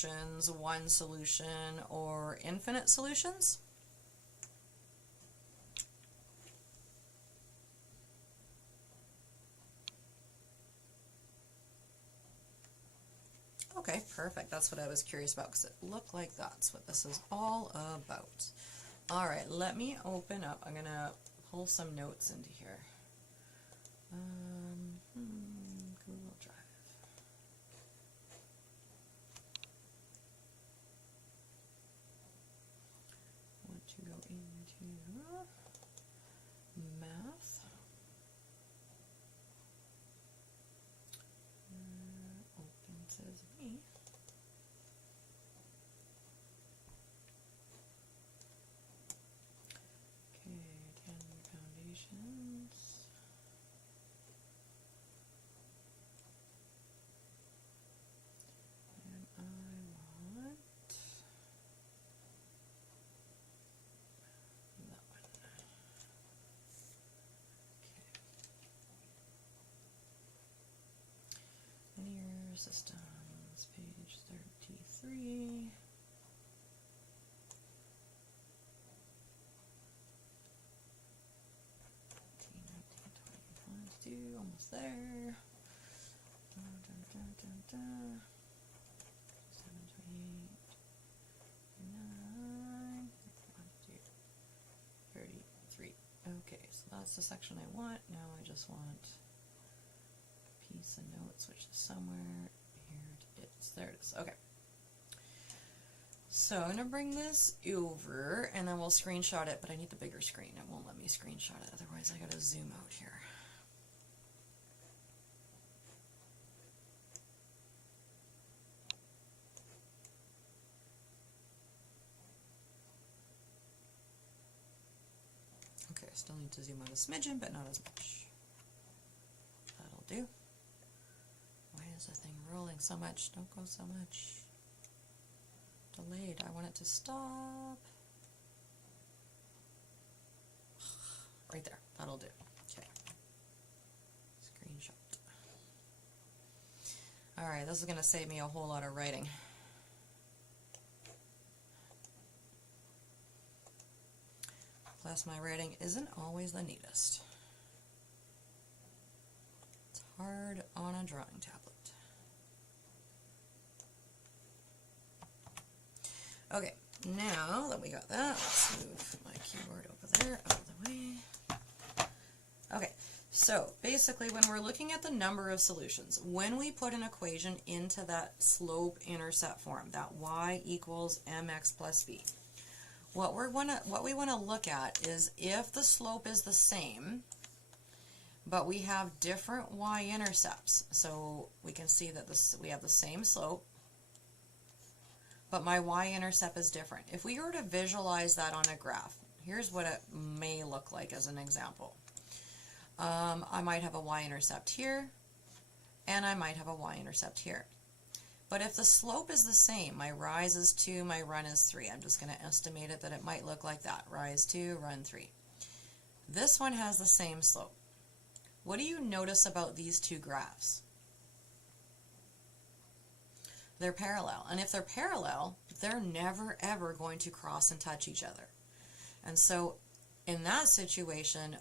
solutions, one solution, or infinite solutions? Okay, perfect. That's what I was curious about because it looked like that's what this is all about. All right, let me open up. I'm going to pull some notes into here. Google Drive. I want to go into math. Open says me. Okay, 10 foundations. And I want that one. Okay. Linear systems, page 33. 19, 20, 21, 22, almost there. 7, 28, 9, 33. Okay, so that's the section I want. Now I just want a piece of notes, which is somewhere. Here it is. There it is. Okay. So I'm going to bring this over, and then we'll screenshot it, but I need the bigger screen. It won't let me screenshot it, otherwise I got to zoom out here. Okay, I still need to zoom out a smidgen, but not as much. That'll do. Why is the thing rolling so much? Don't go so much. Delayed. I want it to stop. Right there. That'll do. Okay. Screenshot. Alright, this is going to save me a whole lot of writing. Plus, my writing isn't always the neatest. It's hard on a drawing tablet. Okay, now that we got that, let's move my keyboard over there, out of the way. Okay, so basically when we're looking at the number of solutions, when we put an equation into that slope-intercept form, that y equals mx plus b, what we want to look at is if the slope is the same, but we have different y-intercepts. So we can see that we have the same slope, but my y-intercept is different. If we were to visualize that on a graph, here's what it may look like as an example. I might have a y-intercept here, and I might have a y-intercept here. But if the slope is the same, my rise is 2, my run is 3. I'm just going to estimate it that it might look like that. Rise 2, run 3. This one has the same slope. What do you notice about these two graphs? They're parallel. And if they're parallel, they're never ever going to cross and touch each other. And so in that situation,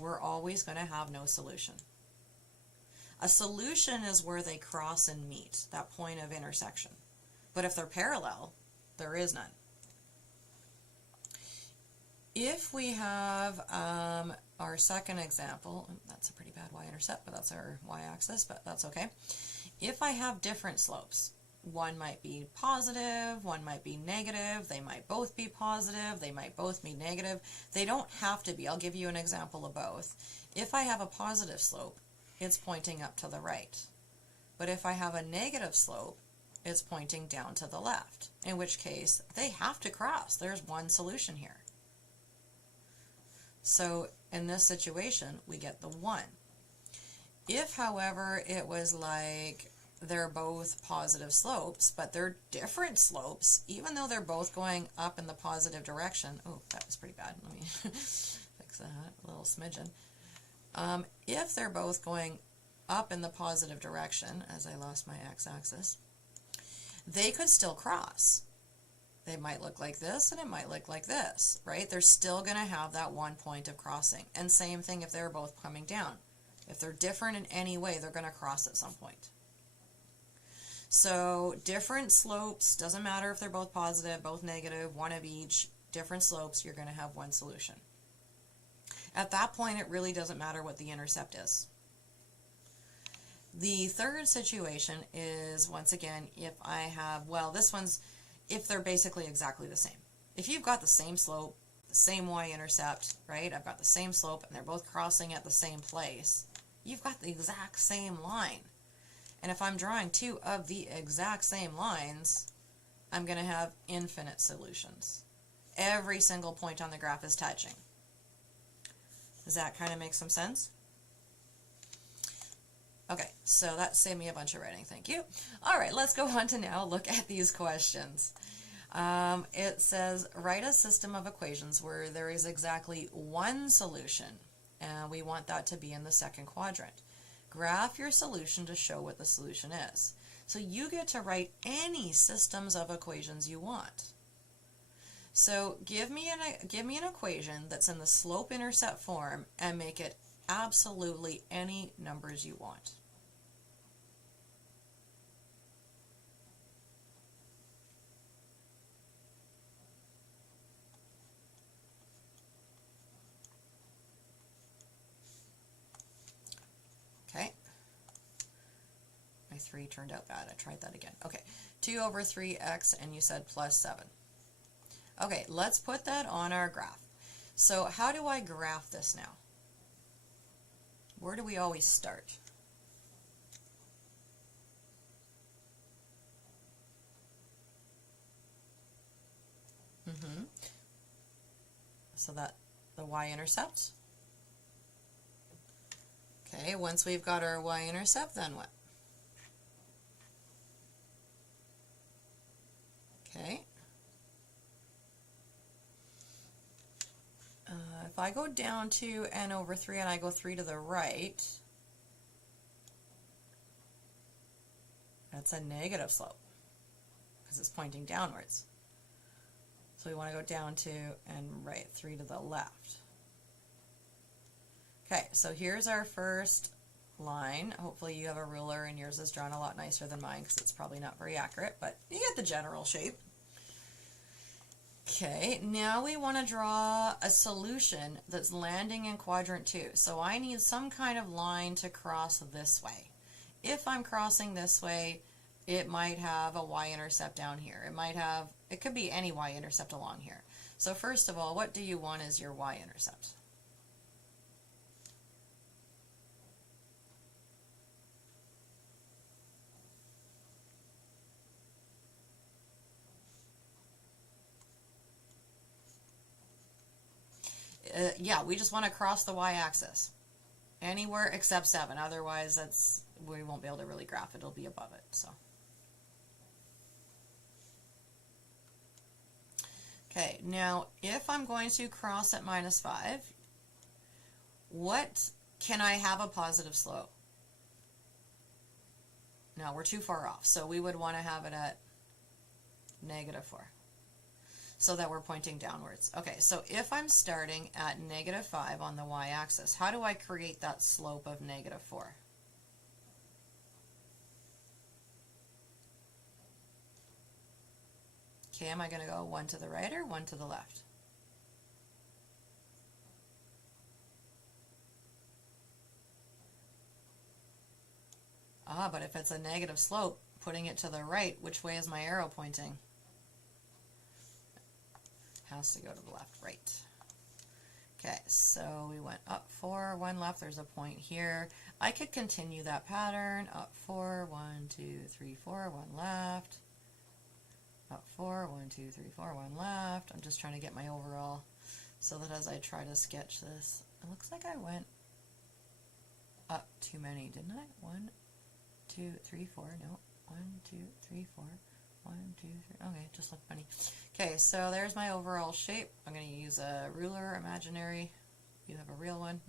we're always going to have no solution. A solution is where they cross and meet, that point of intersection. But if they're parallel, there is none. If we have our second example, that's a pretty bad y-intercept, but that's our y-axis, but that's okay. If I have different slopes, one might be positive, one might be negative, they might both be positive, they might both be negative. They don't have to be. I'll give you an example of both. If I have a positive slope, it's pointing up to the right. But if I have a negative slope, it's pointing down to the left, in which case they have to cross. There's one solution here. So in this situation, we get the 1. If, however, it was like they're both positive slopes, but they're different slopes, even though they're both going up in the positive direction. Oh, that was pretty bad. Let me fix that a little smidgen. If they're both going up in the positive direction, as I lost my x-axis, they could still cross. They might look like this and it might look like this, right? They're still going to have that one point of crossing. And same thing if they're both coming down. If they're different in any way, they're going to cross at some point. So different slopes, doesn't matter if they're both positive, both negative, one of each, different slopes, you're going to have one solution. At that point, it really doesn't matter what the intercept is. The third situation is, once again, if I have, well, this one's, if they're basically exactly the same. If you've got the same slope, the same y-intercept, right? I've got the same slope and they're both crossing at the same place. You've got the exact same line. And if I'm drawing two of the exact same lines, I'm going to have infinite solutions. Every single point on the graph is touching. Does that kind of make some sense? Okay, so that saved me a bunch of writing. Thank you. All right, let's go on to now look at these questions. It says, write a system of equations where there is exactly one solution, and we want that to be in the second quadrant. Graph your solution to show what the solution is. So you get to write any systems of equations you want. So give me an equation that's in the slope-intercept form and make it absolutely any numbers you want. Okay. My 3 turned out bad. I tried that again. Okay. 2 over 3x, and you said plus 7. Okay, let's put that on our graph. So how do I graph this now? Where do we always start? So that the y-intercept. Okay, once we've got our y-intercept, then what? Okay. If I go down to n over 3 and I go 3 to the right, that's a negative slope because it's pointing downwards. So we want to go down to and right 3 to the left. Okay, so here's our first line. Hopefully you have a ruler and yours is drawn a lot nicer than mine because it's probably not very accurate, but you get the general shape. Okay, now we want to draw a solution that's landing in quadrant 2. So I need some kind of line to cross this way. If I'm crossing this way, it might have a y-intercept down here. It could be any y-intercept along here. So first of all, what do you want as your y-intercept? Yeah, we just want to cross the y-axis. Anywhere except 7. Otherwise, we won't be able to really graph it. It'll be above it. So, okay, now if I'm going to cross at minus 5, what can I have a positive slope? No, we're too far off. So we would want to have it at negative 4. So that we're pointing downwards. Okay, so if I'm starting at negative 5 on the y-axis, how do I create that slope of negative 4? Okay, am I going to go 1 to the right or 1 to the left? Ah, but if it's a negative slope, putting it to the right, which way is my arrow pointing? Has to go to the left, right. Okay, so we went up 4, 1 left, there's a point here. I could continue that pattern, up 4, 1, 2, 3, 4, 1 left, up 4, 1, 2, 3, 4, 1 left. I'm just trying to get my overall so that as I try to sketch this, it looks like I went up too many, didn't I? 1, 2, 3, 4, no, 1, 2, 3, 4. 1, 2, 3. Okay, just looked funny. Okay, so there's my overall shape. I'm going to use a ruler, imaginary. You have a real one.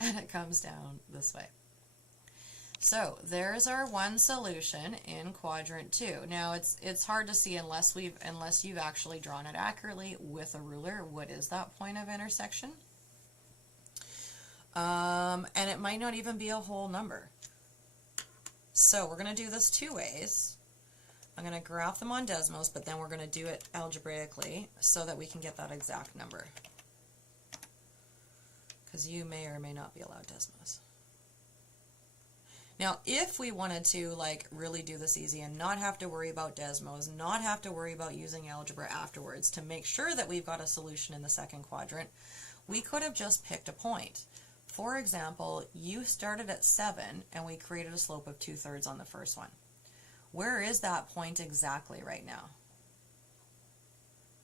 And it comes down this way. So there's our one solution in quadrant 2. Now it's hard to see unless you've actually drawn it accurately with a ruler. What is that point of intersection? And it might not even be a whole number. So we're going to do this two ways. I'm going to graph them on Desmos, but then we're going to do it algebraically so that we can get that exact number. Because you may or may not be allowed Desmos. Now, if we wanted to like really do this easy and not have to worry about Desmos, not have to worry about using algebra afterwards to make sure that we've got a solution in the second quadrant, we could have just picked a point. For example, you started at 7 and we created a slope of 2/3 on the first one. Where is that point exactly right now?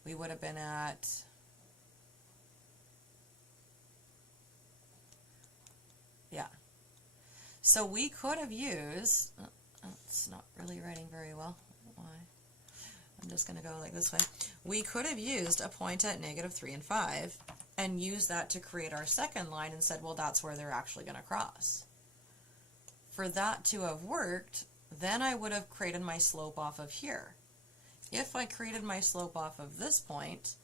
We would have been at So we could have used, it's not really writing very well. Why? I'm just going to go like this way. We could have used a point at -3 and 5 and used that to create our second line and said, well, that's where they're actually going to cross. For that to have worked, then I would have created my slope off of here. If I created my slope off of this point,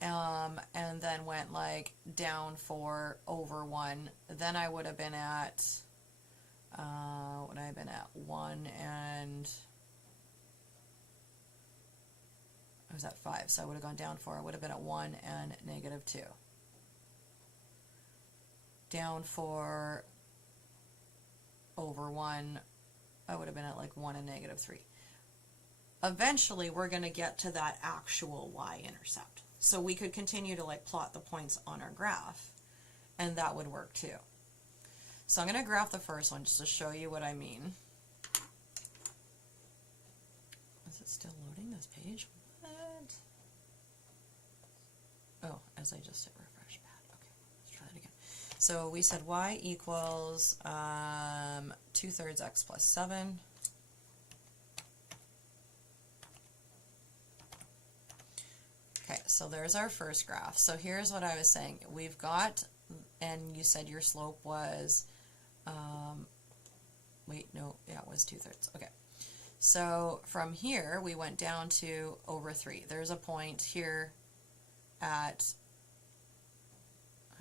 and then went like down 4 over 1, then I would have been at, what I've been at 1 and I was at 5, so I would have gone down 4. I would have been at 1 and -2. Down 4 over 1, I would have been at like 1 and -3. Eventually, we're going to get to that actual y-intercept. So we could continue to like plot the points on our graph, and that would work too. So I'm going to graph the first one just to show you what I mean. Is it still loading this page? What? Oh, as I just hit refresh pad. Okay, let's try that again. So we said y equals 2/3 x plus 7. Okay, so there's our first graph. So here's what I was saying. We've got, and you said your slope was, wait, no, yeah, it was 2/3. Okay. So from here, we went down to over 3. There's a point here at,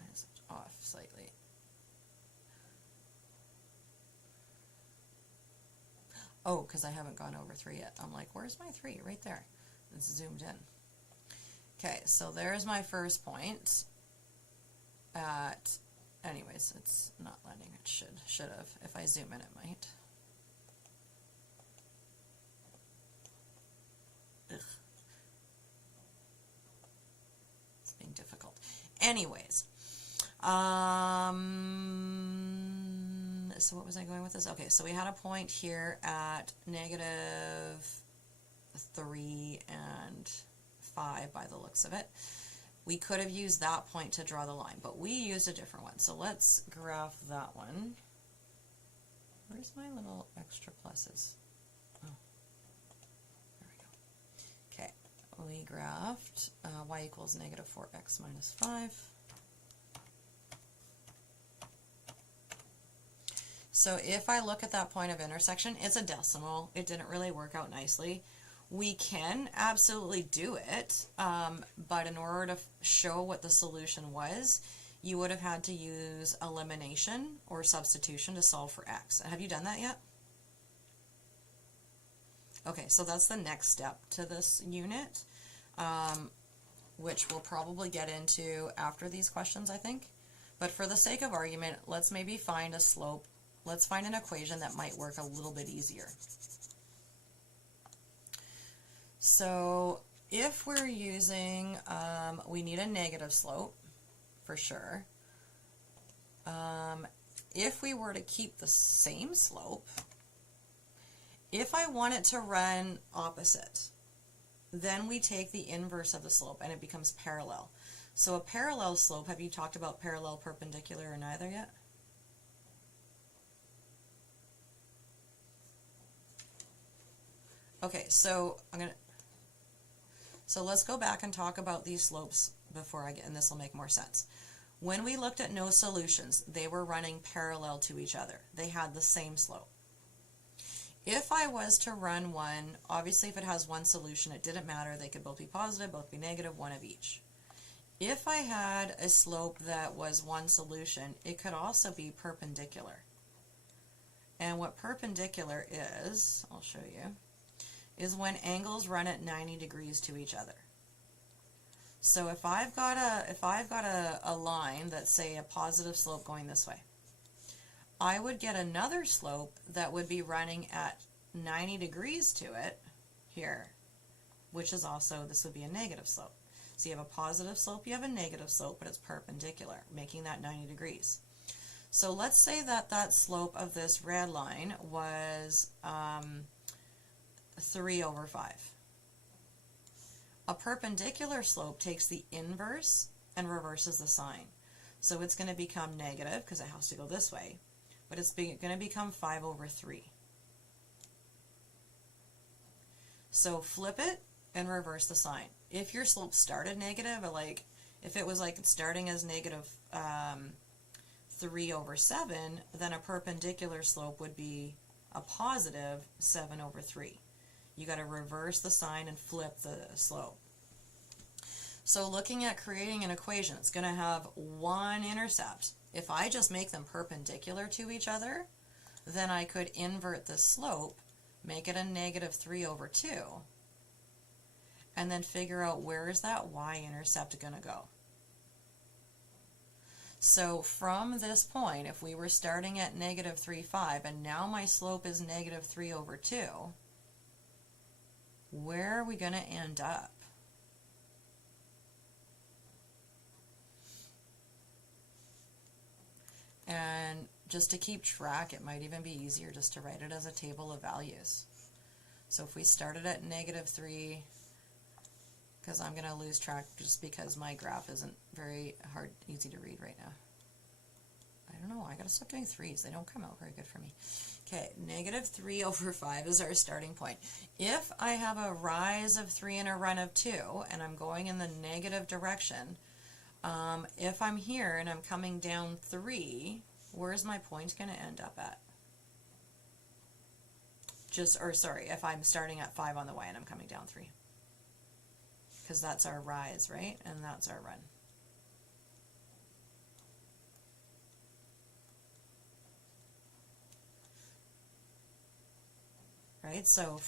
it's off slightly. Oh, because I haven't gone over 3 yet. I'm like, where's my 3? Right there. It's zoomed in. Okay, so there's my first point at, anyways, it's not letting, it should have. If I zoom in, it might. Ugh. It's being difficult. Anyways, so what was I going with this? Okay, so we had a point here at -3 and 5 by the looks of it. We could have used that point to draw the line, but we used a different one. So let's graph that one. Where's my little extra pluses? Oh, there we go. Okay, we graphed y equals -4x minus 5. So if I look at that point of intersection, it's a decimal. It didn't really work out nicely. We can absolutely do it, but in order to show what the solution was, you would have had to use elimination or substitution to solve for x. Have you done that yet? Okay, so that's the next step to this unit, which we'll probably get into after these questions, I think. But for the sake of argument, let's maybe find a slope. Let's find an equation that might work a little bit easier. So if we're using, we need a negative slope for sure. If we were to keep the same slope, if I want it to run opposite, then we take the inverse of the slope and it becomes parallel. So a parallel slope, have you talked about parallel, perpendicular, or neither yet? Okay, so so let's go back and talk about these slopes before I get, and this will make more sense. When we looked at no solutions, they were running parallel to each other. They had the same slope. If I was to run one, obviously if it has one solution, it didn't matter. They could both be positive, both be negative, one of each. If I had a slope that was one solution, it could also be perpendicular. And what perpendicular is, I'll show you, is when angles run at 90 degrees to each other. So if I've got a line that's, say, a positive slope going this way, I would get another slope that would be running at 90 degrees to it here, which is also, this would be a negative slope. So you have a positive slope, you have a negative slope, but it's perpendicular, making that 90 degrees. So let's say that that slope of this red line was 3/5. A perpendicular slope takes the inverse and reverses the sign. So it's going to become negative because it has to go this way, but it's going to become 5/3. So flip it and reverse the sign. If your slope started negative, like if it was like starting as negative 3/7, then a perpendicular slope would be a positive 7/3. You got to reverse the sign and flip the slope. So looking at creating an equation, it's going to have one intercept. If I just make them perpendicular to each other, then I could invert the slope, make it a negative 3/2, and then figure out where is that y-intercept going to go. So from this point, if we were starting at negative 3,5 and now my slope is negative 3/2, where are we going to end up? And just to keep track, it might even be easier just to write it as a table of values. So if we started at negative 3, because I'm going to lose track just because my graph isn't very easy to read right now. I don't know, I got to stop doing 3s. They don't come out very good for me. Okay, negative 3/5 is our starting point. If I have a rise of 3 and a run of 2, and I'm going in the negative direction, if I'm here and I'm coming down 3, where's my point going to end up at? If I'm starting at 5 on the y and I'm coming down 3. Because that's our rise, right? And that's our run. Right, so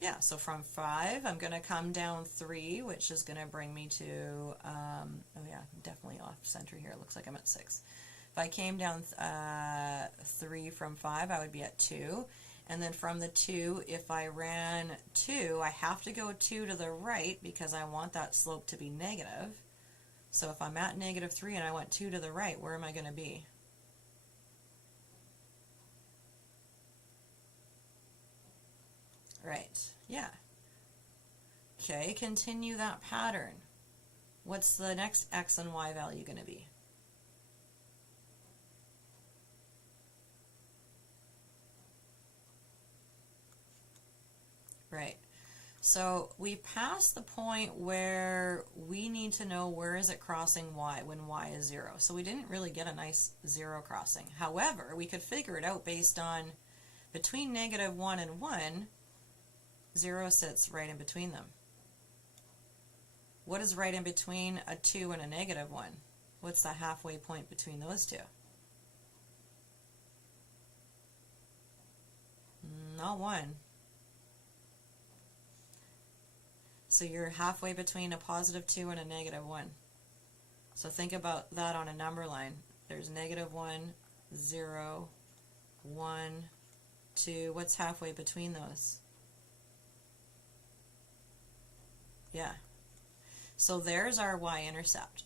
yeah, so from 5, I'm going to come down 3, which is going to bring me to, oh yeah, definitely off center here. It looks like I'm at 6. If I came down 3 from 5, I would be at 2. And then from the 2, if I ran 2, I have to go 2 to the right because I want that slope to be negative. So if I'm at negative 3 and I went 2 to the right, where am I going to be? Right, yeah. Okay, continue that pattern. What's the next x and y value going to be? Right. So we passed the point where we need to know where is it crossing y when y is 0. So we didn't really get a nice 0 crossing. However, we could figure it out based on between negative 1 and 1, 0 sits right in between them. What is right in between a 2 and a negative 1? What's the halfway point between those two? Not 1. So you're halfway between a positive 2 and a negative 1. So think about that on a number line. There's negative 1, 0, 1, 2. What's halfway between those? Yeah. So there's our y-intercept.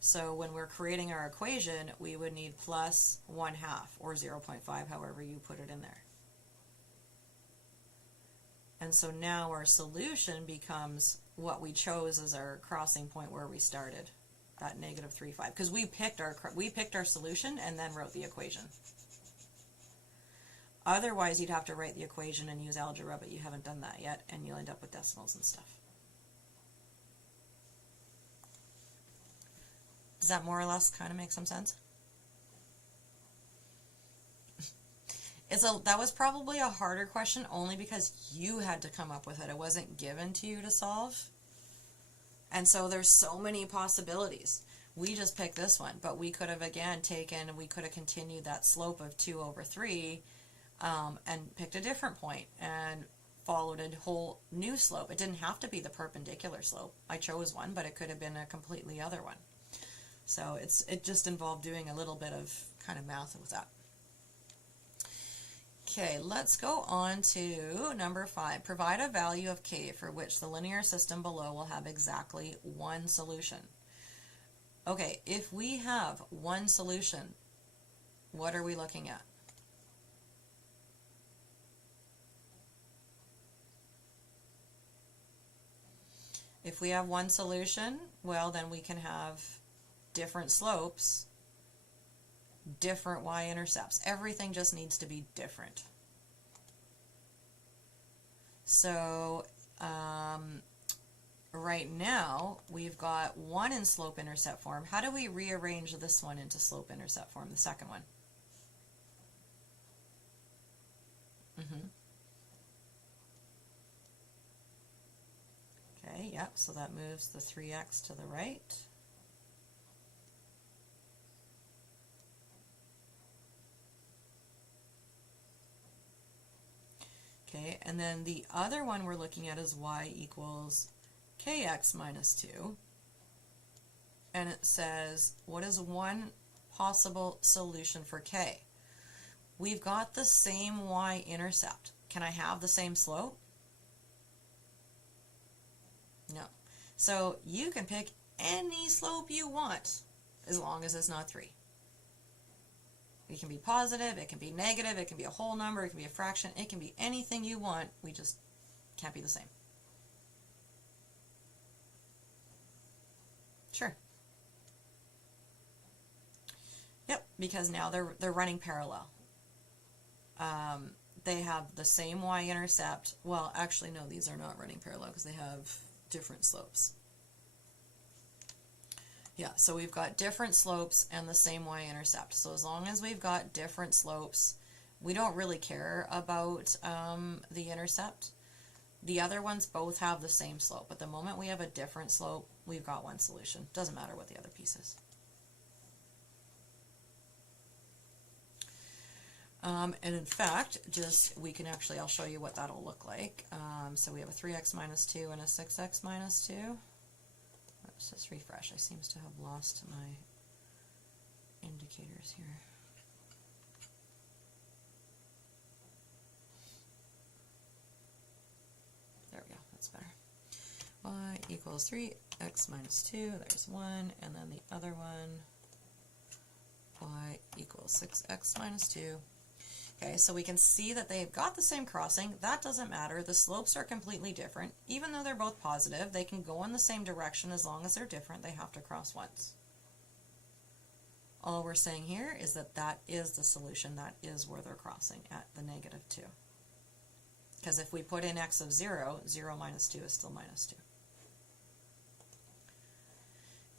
So when we're creating our equation, we would need plus 1/2 or 0.5, however you put it in there. And so now our solution becomes what we chose as our crossing point where we started, that negative 3,5, because we picked our solution and then wrote the equation. Otherwise, you'd have to write the equation and use algebra, but you haven't done that yet, and you'll end up with decimals and stuff. Does that more or less kind of make some sense? That was probably a harder question only because you had to come up with it. It wasn't given to you to solve. And so there's so many possibilities. We just picked this one, but we could have again we could have continued that slope of 2 over 3 and picked a different point and followed a whole new slope. It didn't have to be the perpendicular slope. I chose one, but it could have been a completely other one. So it just involved doing a little bit of kind of math with that. Okay, let's go on to number 5. Provide a value of k for which the linear system below will have exactly one solution. Okay, if we have one solution, what are we looking at? If we have one solution, well, then we can have different slopes, different y-intercepts. Everything just needs to be different. So right now we've got one in slope-intercept form. How do we rearrange this one into slope-intercept form, the second one? Okay, yep, so that moves the 3x to the right. Okay, and then the other one we're looking at is y equals kx minus 2. And it says, what is one possible solution for k? We've got the same y-intercept. Can I have the same slope? No. So you can pick any slope you want as long as it's not 3. It can be positive, it can be negative, it can be a whole number, it can be a fraction, it can be anything you want, we just can't be the same. Sure. Yep, because now they're running parallel. They have the same y-intercept. Well, actually, no, these are not running parallel because they have different slopes. Yeah, so we've got different slopes and the same y-intercept. So as long as we've got different slopes, we don't really care about the intercept. The other ones both have the same slope. But the moment we have a different slope, we've got one solution. Doesn't matter what the other piece is. And in fact, I'll show you what that'll look like. So we have a 3x minus 2 and a 6x minus 2. Let's just refresh. I seems to have lost my indicators here. There we go. That's better. Y equals 3x minus 2. There's 1. And then the other one, y equals 6x minus 2. Okay, so we can see that they've got the same crossing. That doesn't matter. The slopes are completely different. Even though they're both positive, they can go in the same direction as long as they're different. They have to cross once. All we're saying here is that that is the solution. That is where they're crossing at the negative 2. Because if we put in x of 0, 0 minus 2 is still minus 2.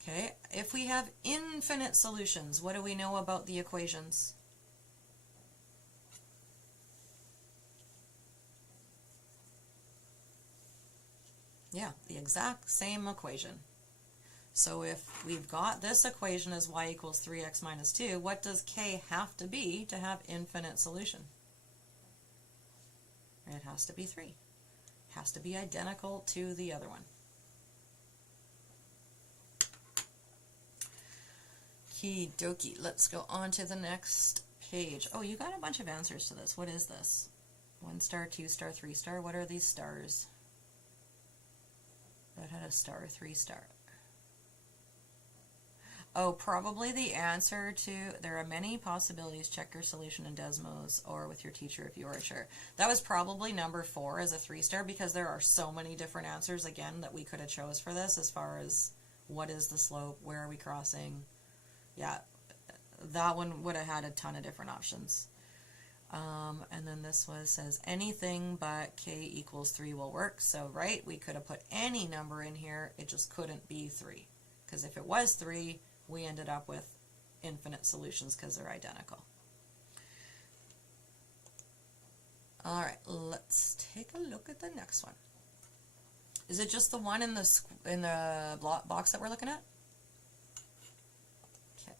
Okay, if we have infinite solutions, what do we know about the equations? Yeah, the exact same equation. So if we've got this equation as y equals 3x minus 2, what does k have to be to have infinite solution? It has to be 3. It has to be identical to the other one. Okie dokie. Let's go on to the next page. Oh, you got a bunch of answers to this. What is this? 1 star, 2 star, 3 star. What are these stars? That had a star, 3 star. Oh, probably the answer to, there are many possibilities, check your solution in Desmos or with your teacher if you are sure. That was probably number 4 as a 3 star because there are so many different answers again that we could have chose for this as far as what is the slope, where are we crossing. Yeah, that one would have had a ton of different options. And then this says anything but k equals 3 will work. So, right, we could have put any number in here. It just couldn't be 3. Because if it was 3, we ended up with infinite solutions because they're identical. All right, let's take a look at the next one. Is it just the one in the box that we're looking at? Okay.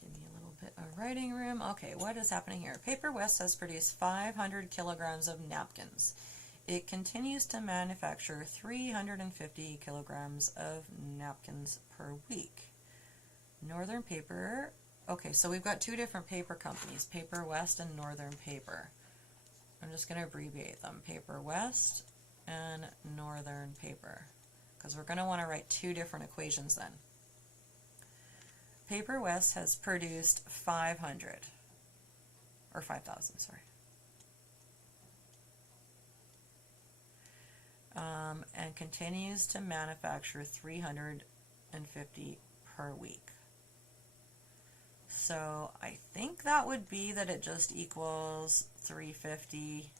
Give me a little bit of writing room. Okay, what is happening here? Paper West has produced 500 kilograms of napkins. It continues to manufacture 350 kilograms of napkins per week. Northern Paper, okay, so we've got two different paper companies, Paper West and Northern Paper. I'm just going to abbreviate them, Paper West and Northern Paper, because we're going to want to write two different equations then. Paper West has produced 500, or 5,000, sorry. And continues to manufacture 350 per week. So I think that would be that it just equals 350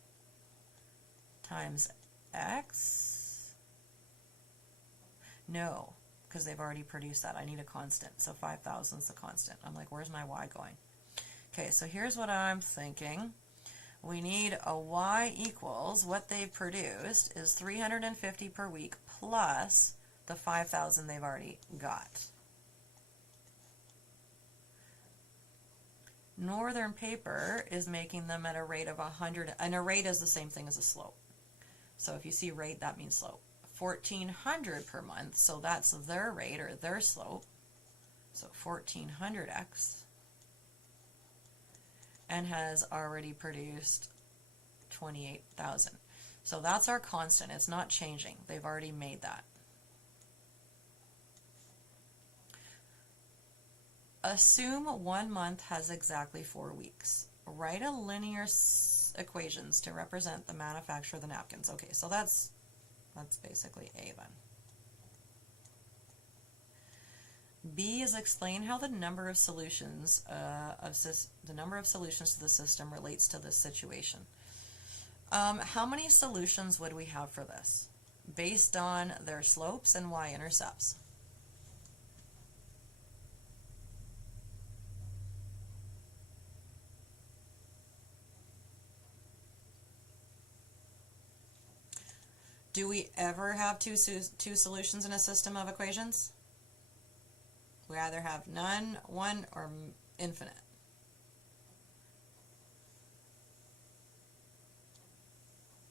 times x. No, because they've already produced that. I need a constant, so 5,000 is the constant. I'm like, where's my y going? Okay, so here's what I'm thinking. We need a y equals what they've produced is 350 per week plus the 5,000 they've already got. Northern Paper is making them at a rate of 100, and a rate is the same thing as a slope. So if you see rate, that means slope. 1,400 per month, so that's their rate or their slope. So 1,400x. And has already produced 28,000. So that's our constant. It's not changing. They've already made that. Assume 1 month has exactly 4 weeks. Write a linear equations to represent the manufacture of the napkins. Okay, so that's basically A then. B is explain how the number of solutions to the system relates to this situation. How many solutions would we have for this based on their slopes and y-intercepts? Do we ever have two solutions in a system of equations? We either have none, one, or infinite.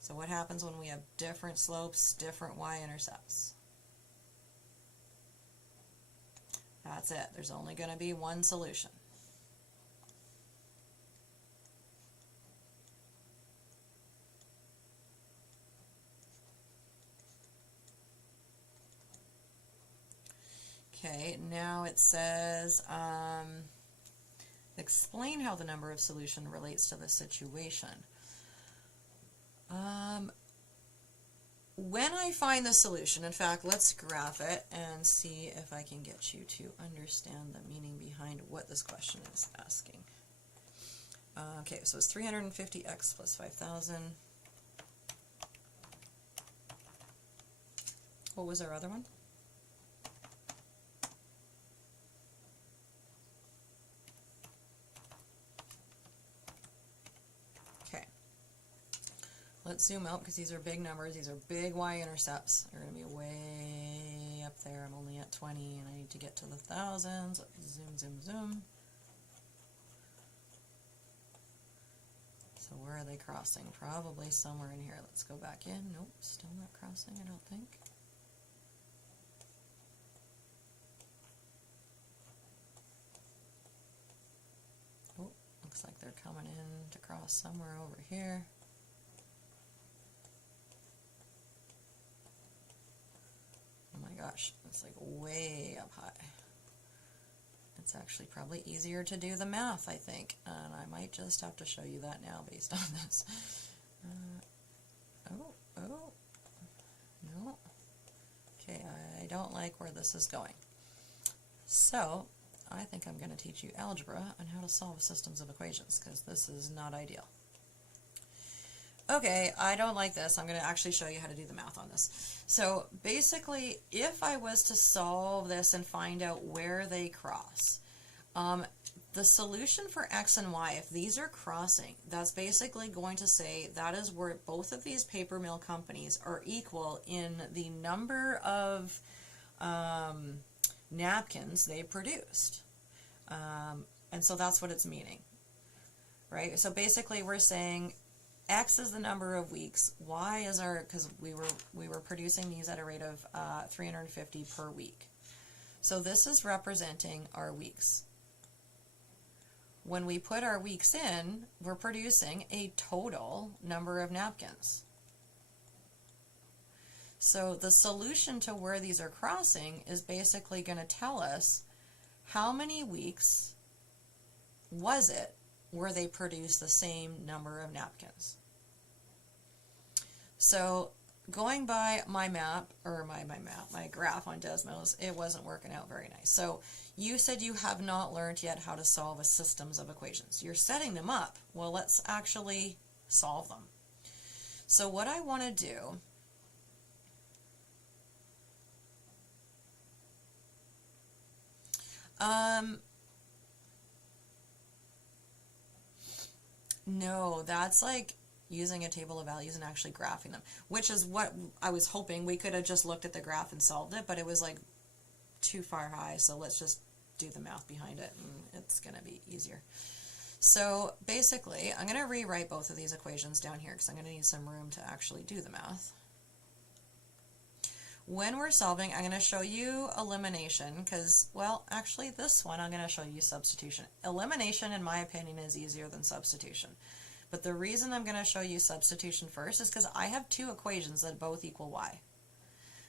So what happens when we have different slopes, different y-intercepts? That's it. There's only going to be one solution. Okay, now it says, explain how the number of solution relates to the situation. When I find the solution, in fact, let's graph it and see if I can get you to understand the meaning behind what this question is asking. Okay, so it's 350x plus 5,000. What was our other one? Let's zoom out because these are big numbers. These are big y-intercepts. They're going to be way up there. I'm only at 20 and I need to get to the thousands. Zoom, zoom, zoom. So where are they crossing? Probably somewhere in here. Let's go back in. Nope, still not crossing, I don't think. Oh, looks like they're coming in to cross somewhere over here. Oh my gosh, it's like way up high. It's actually probably easier to do the math, I think, and I might just have to show you that now based on this. No. Okay, I don't like where this is going. So, I think I'm going to teach you algebra and how to solve systems of equations, because this is not ideal. okay, I don't like this. I'm going to actually show you how to do the math on this. So basically, if I was to solve this and find out where they cross, the solution for x and y, if these are crossing, that's basically going to say that is where both of these paper mill companies are equal in the number of napkins they produced. And so that's what it's meaning, right? So basically we're saying X is the number of weeks, Y is our, because we were producing these at a rate of 350 per week. So this is representing our weeks. When we put our weeks in, we're producing a total number of napkins. So the solution to where these are crossing is basically going to tell us how many weeks was it where they produced the same number of napkins. So going by my map, or my graph on Desmos, it wasn't working out very nice. So you said you have not learned yet how to solve a systems of equations. You're setting them up. Well, let's actually solve them. So what I want to do no, that's like using a table of values and actually graphing them, which is what I was hoping. We could have just looked at the graph and solved it, but it was like too far high, so let's just do the math behind it and it's going to be easier. So basically, I'm going to rewrite both of these equations down here because I'm going to need some room to actually do the math. When we're solving, I'm going to show you elimination because, well, actually this one I'm going to show you substitution. Elimination, in my opinion, is easier than substitution. But the reason I'm going to show you substitution first is because I have two equations that both equal y.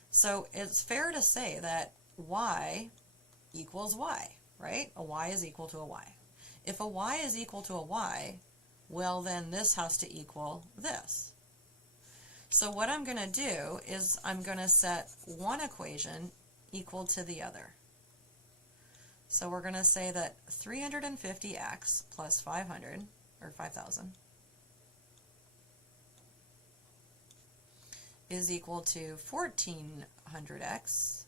So it's fair to say that y equals y, right? A y is equal to a y. If a y is equal to a y, well then this has to equal this. So what I'm going to do is I'm going to set one equation equal to the other. So we're going to say that 350x plus 500, or 5,000, is equal to 1400x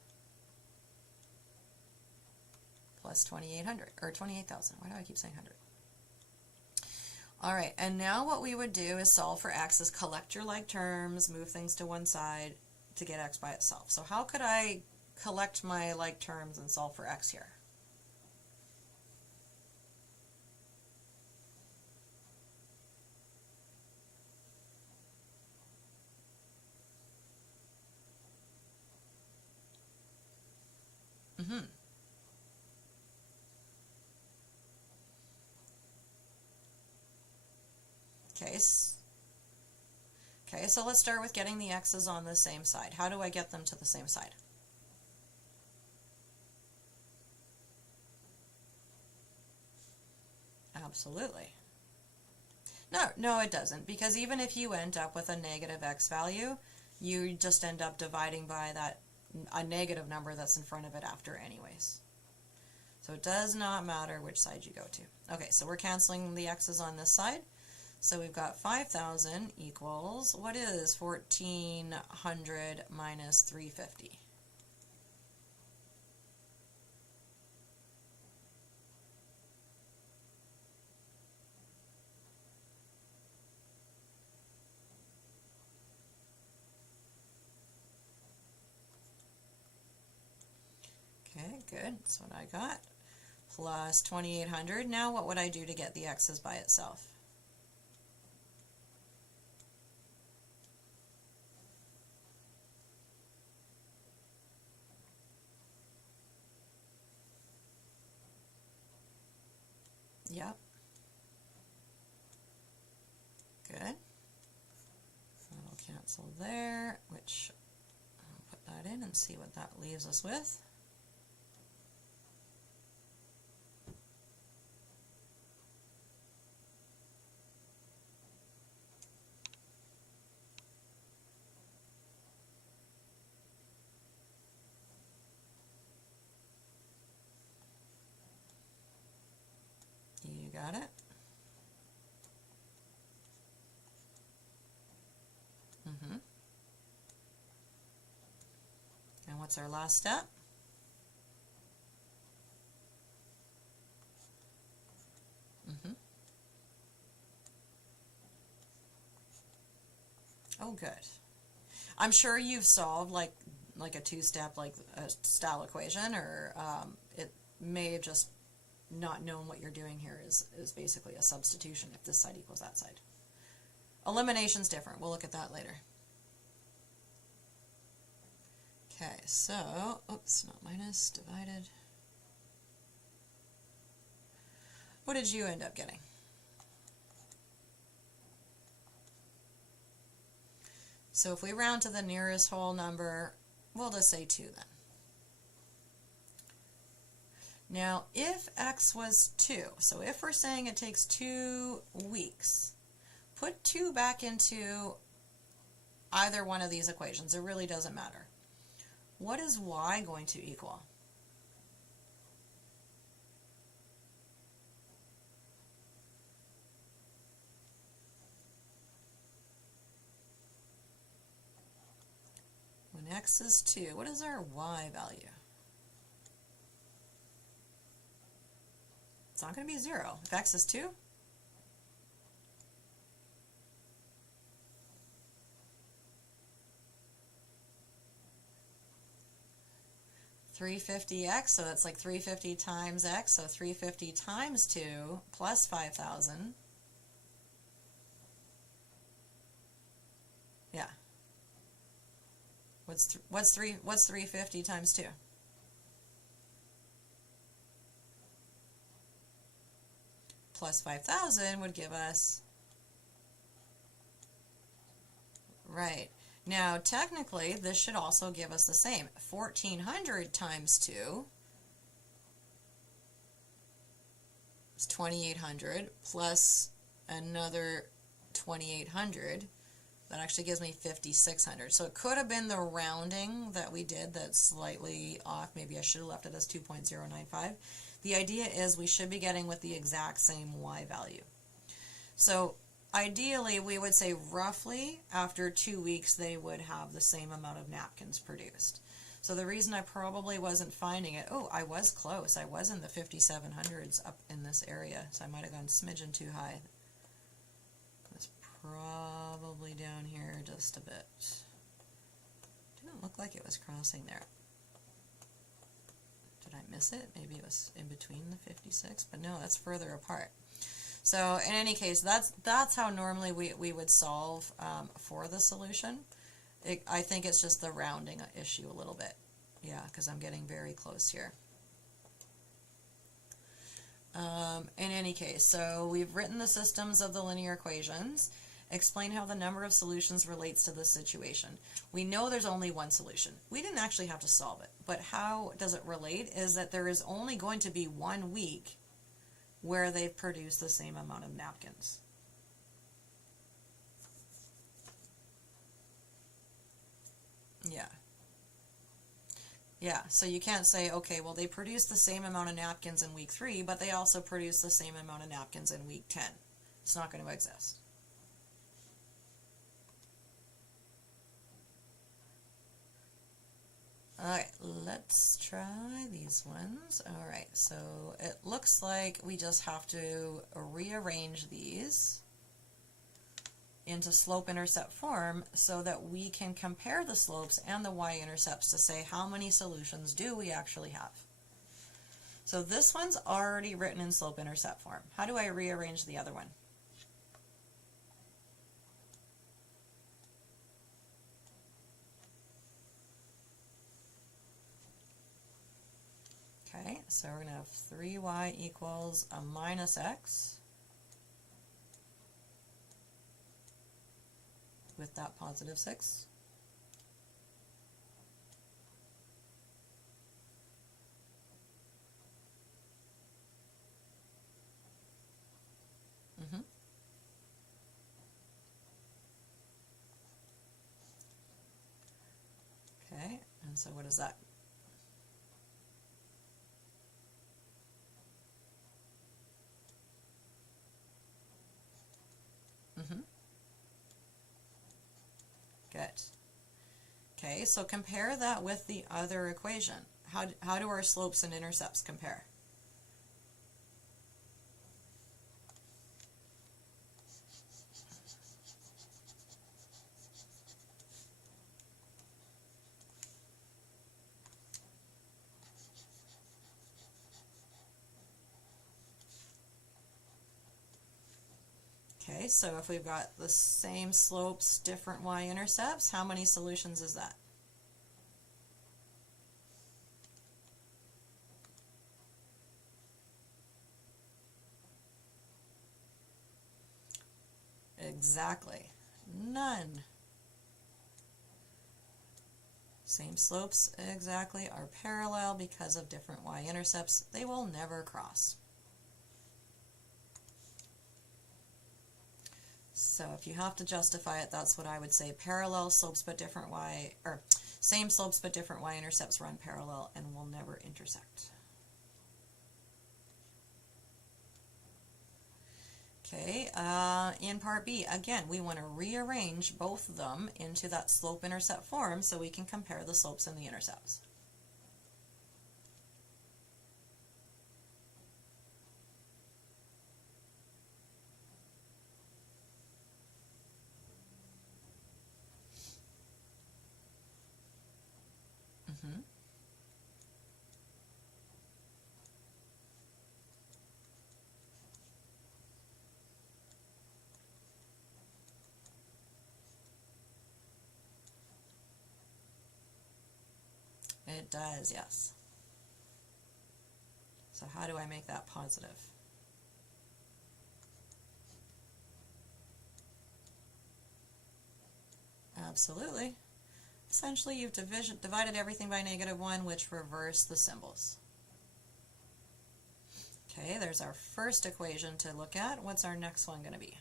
plus 2800, or 28,000. Why do I keep saying 100? All right, and now what we would do is solve for x, is collect your like terms, move things to one side to get x by itself. So how could I collect my like terms and solve for x here? Okay, so let's start with getting the x's on the same side. How do I get them to the same side? Absolutely. No, it doesn't, because even if you end up with a negative x value, you just end up dividing by a negative number that's in front of it after anyways. So it does not matter which side you go to. Okay, so we're canceling the x's on this side. So we've got 5,000 equals, what is 1,400 minus 350? Okay, good, that's what I got. Plus 2,800. Now what would I do to get the x's by itself? Yep. Good. That'll cancel there, which I'll put that in and see what that leaves us with. You got it. Mm-hmm. And what's our last step? Mm-hmm. Oh, good. I'm sure you've solved like a two-step like a style equation, or it may have just not known what you're doing here is basically a substitution if this side equals that side. Elimination's different. We'll look at that later. Okay, so, oops, not minus, divided. What did you end up getting? So if we round to the nearest whole number, we'll just say 2 then. Now, if x was 2, so if we're saying it takes 2 weeks, put 2 back into either one of these equations. It really doesn't matter. What is y going to equal? When x is 2, what is our y value? It's not going to be 0. If x is 2, $350x, so that's like 350 times x, so 350 times 2 plus 5,000. Yeah. What's 350 times 2? Plus 5,000 would give us, right. Now, technically, this should also give us the same. 1,400 times 2 is 2,800 plus another 2,800. That actually gives me 5,600. So it could have been the rounding that we did that's slightly off. Maybe I should have left it as 2.095. The idea is we should be getting with the exact same y value. So ideally, we would say roughly after 2 weeks they would have the same amount of napkins produced. So the reason I probably wasn't finding it, oh, I was close. I was in the 5,700s up in this area, so I might have gone a smidgen too high. It's probably down here just a bit. Didn't look like it was crossing there. Did I miss it? Maybe it was in between the 56, but no, that's further apart. So in any case, that's how normally we would solve for the solution. I think it's just the rounding issue a little bit. Yeah, because I'm getting very close here. In any case, so we've written the systems of the linear equations. Explain how the number of solutions relates to this situation. We know there's only one solution. We didn't actually have to solve it, but how does it relate is that there is only going to be 1 week where they've produced the same amount of napkins. Yeah. Yeah, so you can't say, okay, well, they produced the same amount of napkins in week 3, but they also produced the same amount of napkins in week 10. It's not going to exist. Alright, let's try these ones. Alright, so it looks like we just have to rearrange these into slope-intercept form so that we can compare the slopes and the y-intercepts to say how many solutions do we actually have. So this one's already written in slope-intercept form. How do I rearrange the other one? Okay, so we're going to have 3y equals a minus x with that positive 6. Okay, and so what is that? Good. Okay, so compare that with the other equation. How do our slopes and intercepts compare? Okay, so if we've got the same slopes, different y-intercepts, how many solutions is that? Exactly. None. Same slopes exactly are parallel because of different y-intercepts. They will never cross. So if you have to justify it, that's what I would say. Parallel slopes but different same slopes but different y-intercepts run parallel and will never intersect. Okay, in part B, again, we want to rearrange both of them into that slope-intercept form so we can compare the slopes and the intercepts. It does, yes. So how do I make that positive? Absolutely. Essentially, you've divided everything by -1, which reverse the symbols. Okay, there's our first equation to look at. What's our next one going to be?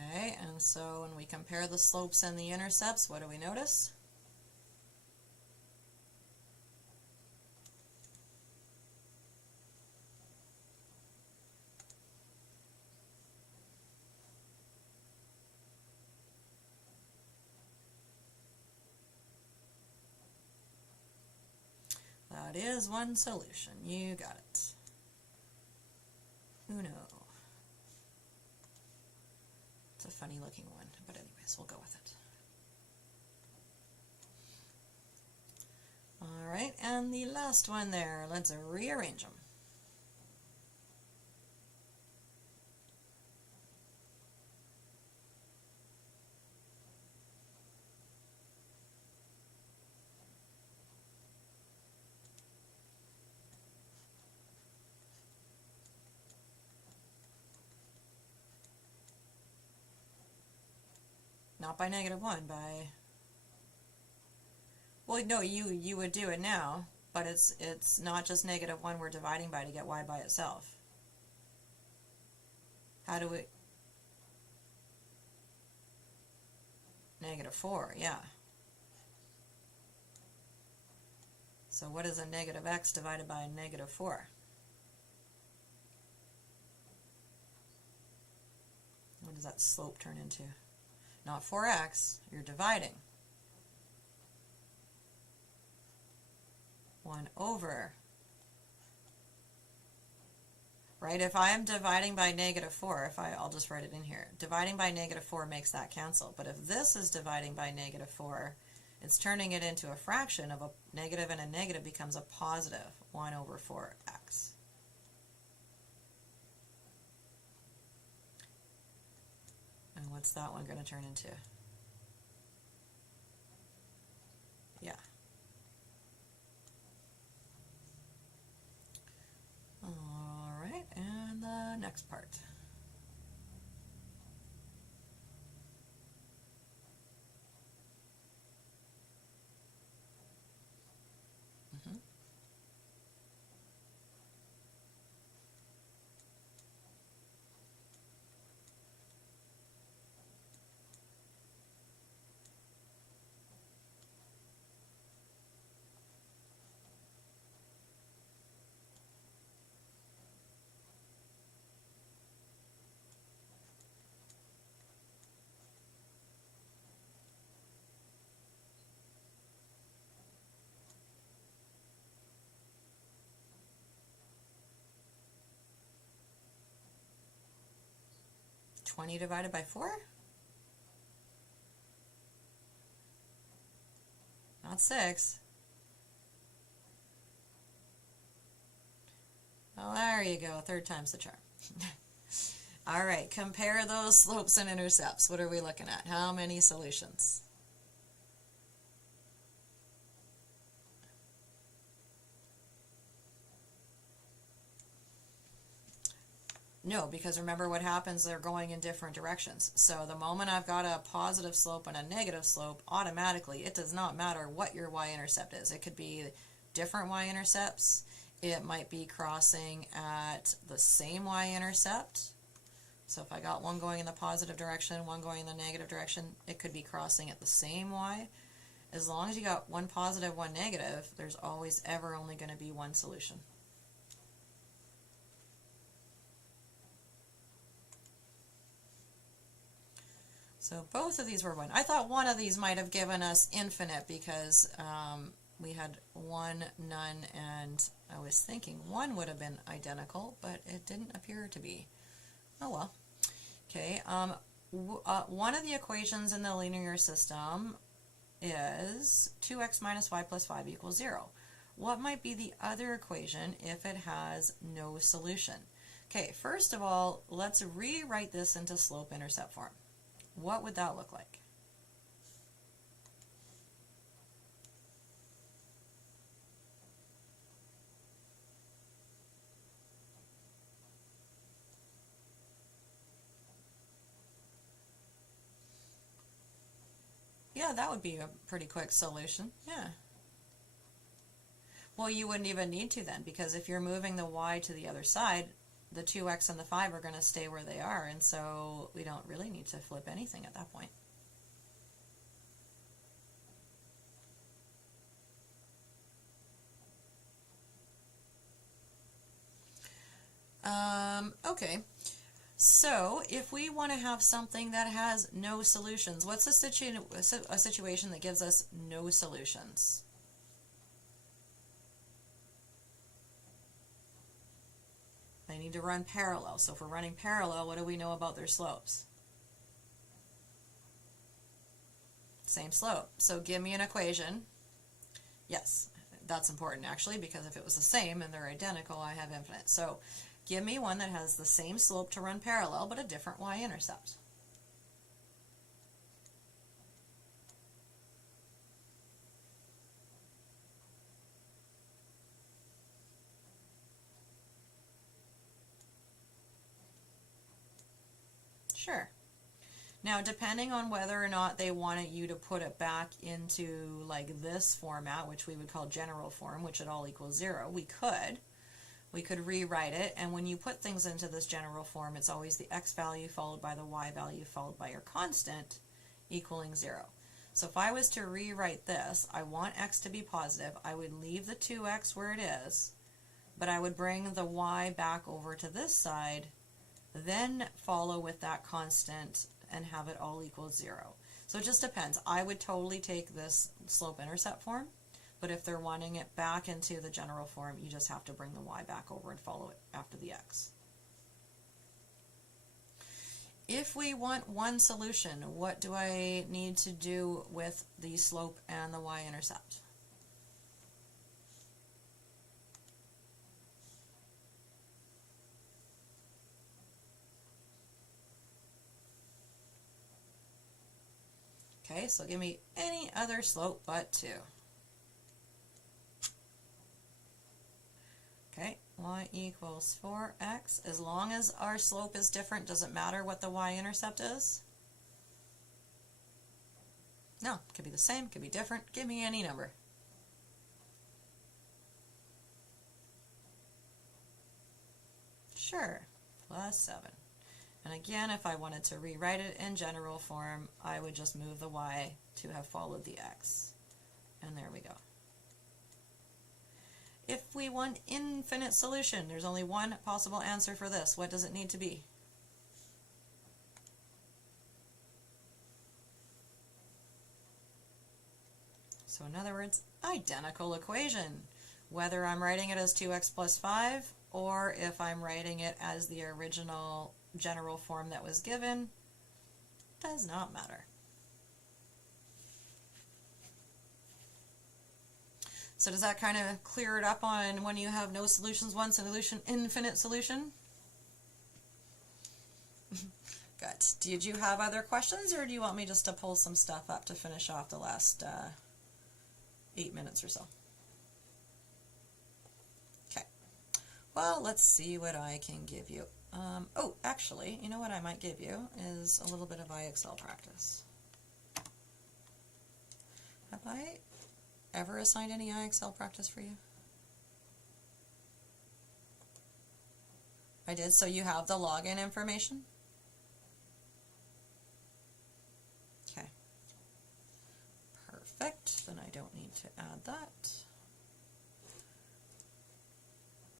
Okay, and so when we compare the slopes and the intercepts, what do we notice? That is one solution. You got it. Uno. It's a funny looking one, but anyways, we'll go with it. Alright, and the last one there, let's rearrange them. Not by -1, by... Well, no, you would do it now, but it's not just -1 we're dividing by to get y by itself. How do we... -4, yeah. So what is a -x divided by a -4? What does that slope turn into? Not 4x, you're dividing. 1 over. Right, if I am dividing by -4, I'll just write it in here. Dividing by -4 makes that cancel. But if this is dividing by -4, it's turning it into a fraction of a negative, and a negative becomes a positive 1 over 4x. And what's that one going to turn into? Yeah. All right, and the next part. 20 divided by 4? Not 6. Well, there you go. Third time's the charm. All right, compare those slopes and intercepts. What are we looking at? How many solutions? No, because remember what happens, they're going in different directions. So the moment I've got a positive slope and a negative slope, automatically, it does not matter what your y-intercept is. It could be different y-intercepts. It might be crossing at the same y-intercept. So if I got one going in the positive direction, one going in the negative direction, it could be crossing at the same y. As long as you got one positive, one negative, there's always ever only going to be one solution. So both of these were 1. I thought one of these might have given us infinite because we had 1, none, and I was thinking 1 would have been identical, but it didn't appear to be. Oh well. Okay, one of the equations in the linear system is 2x minus y plus 5 equals 0. What might be the other equation if it has no solution? Okay, first of all, let's rewrite this into slope-intercept form. What would that look like? Yeah, that would be a pretty quick solution. Yeah. Well, you wouldn't even need to then, because if you're moving the y to the other side, the 2x and the 5 are going to stay where they are, and so we don't really need to flip anything at that point. Okay. So, if we want to have something that has no solutions, what's a situation that gives us no solutions? They need to run parallel. So if we're running parallel, what do we know about their slopes? Same slope. So give me an equation. Yes, that's important actually, because if it was the same and they're identical, I have infinite. So give me one that has the same slope to run parallel, but a different y-intercept. Sure. Now, depending on whether or not they wanted you to put it back into like this format, which we would call general form, which it all equals 0, we could rewrite it, and when you put things into this general form, it's always the x value followed by the y value followed by your constant equaling 0. So if I was to rewrite this, I want x to be positive. I would leave the 2x where it is, but I would bring the y back over to this side, then follow with that constant and have it all equal 0. So it just depends. I would totally take this slope-intercept form, but if they're wanting it back into the general form, you just have to bring the y back over and follow it after the x. If we want one solution, what do I need to do with the slope and the y-intercept? Okay, so give me any other slope but 2. Okay, y equals 4x. As long as our slope is different, does it matter what the y-intercept is? No, it could be the same, it could be different. Give me any number. Sure, plus 7. And again, if I wanted to rewrite it in general form, I would just move the y to have followed the x. And there we go. If we want infinite solution, there's only one possible answer for this. What does it need to be? So in other words, identical equation. Whether I'm writing it as 2x plus 5 or if I'm writing it as the original general form that was given, does not matter. So does that kind of clear it up on when you have no solutions, one solution, infinite solution? Good. Did you have other questions, or do you want me just to pull some stuff up to finish off the last 8 minutes or so? Okay. Well, let's see what I can give you. Oh, actually, you know what I might give you is a little bit of IXL practice. Have I ever assigned any IXL practice for you? I did, so you have the login information? Okay. Perfect, then I don't need to add that.